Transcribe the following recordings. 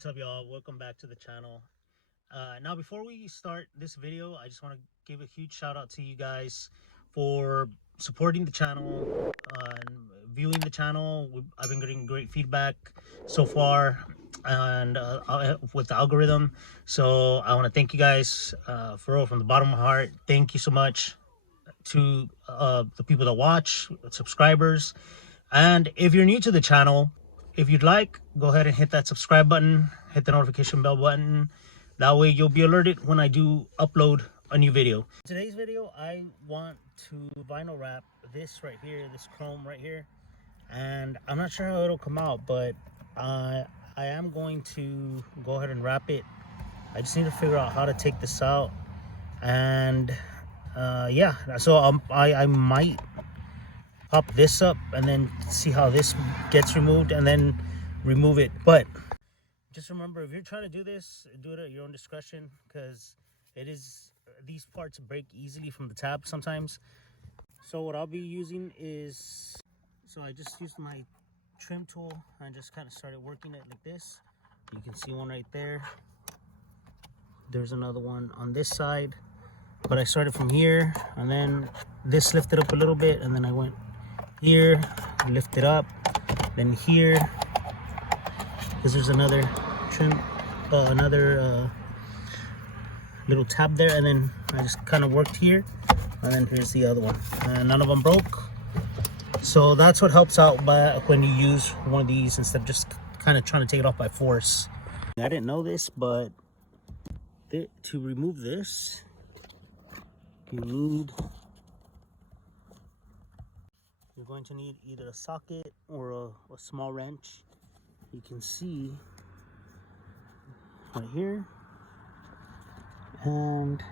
What's up, y'all? Welcome back to the channel. Now before we start this video, I just want to give a huge shout out to you guys for supporting the channel and viewing the channel. I've been getting great feedback so far and with the algorithm, so I want to thank you guys for real, from the bottom of my heart. Thank you so much to the people that watch, subscribers. And if you're new to the channel, if you'd like, go ahead and hit that subscribe button, hit the notification bell button. That way you'll be alerted when I do upload a new video. Today's video, I want to vinyl wrap this right here, this chrome right here. And I'm not sure how it'll come out, but I am going to go ahead and wrap it. I just need to figure out how to take this out. And yeah, so I might pop this up and then see how this gets removed and then remove it. But just remember, if you're trying to do this, do it at your own discretion, because these parts break easily from the tab sometimes. So what I'll be using is, so I just used my trim tool and just kind of started working it like this. You can see one right there. There's another one on this side, but I started from here, and then this lifted up a little bit, and then I went here, lift it up, then here, because there's another trim, little tab there, and then I just kind of worked here, and then here's the other one, and none of them broke. So that's what helps out when you use one of these instead of just kind of trying to take it off by force. I didn't know this, but to remove this, you're going to need either a socket or a small wrench. You can see right here and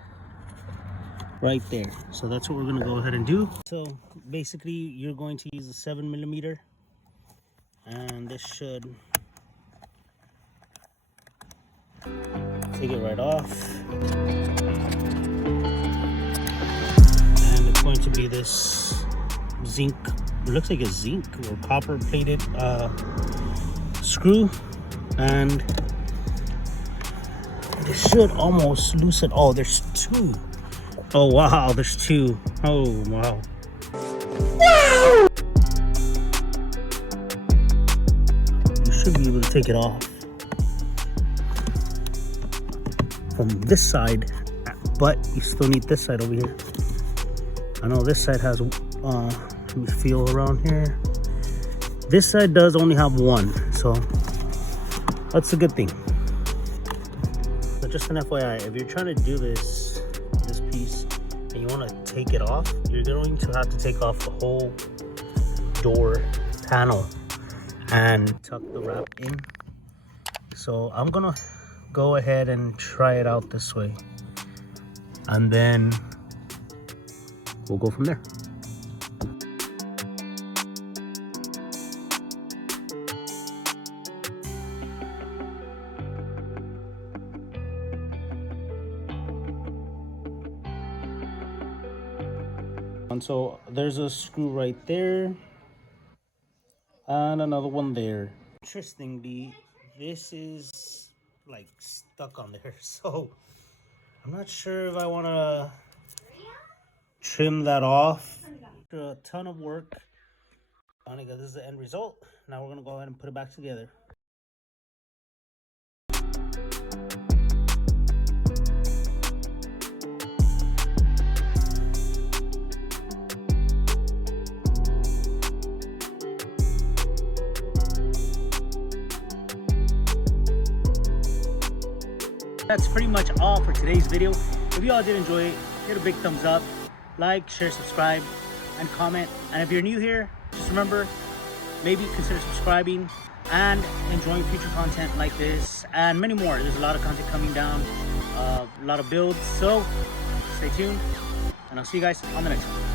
right there. So that's what we're going to go ahead and do. So basically you're going to use a 7mm, and this should take it right off. And it's going to be this zinc, it looks like a zinc or copper plated screw, and it should almost loosen. Oh, there's two. Oh wow, there's two. Oh wow. You should be able to take it off from this side, but you still need this side over here. I know this side has let me feel around here. This side does only have one, so that's a good thing. But just an FYI, if you're trying to do this piece and you want to take it off, you're going to have to take off the whole door panel and tuck the wrap in. So I'm gonna go ahead and try it out this way, and then we'll go from there. And so there's a screw right there and another one there. Interestingly, this is like stuck on there, so I'm not sure if I want to trim that off. A ton of work. This is the end result. Now we're gonna go ahead and put it back together. That's pretty much all for today's video. If you all did enjoy it, hit a big thumbs up, like, share, subscribe, and comment. And if you're new here, just remember, maybe consider subscribing and enjoying future content like this and many more. There's a lot of content coming down, a lot of builds, so stay tuned, and I'll see you guys on the next one.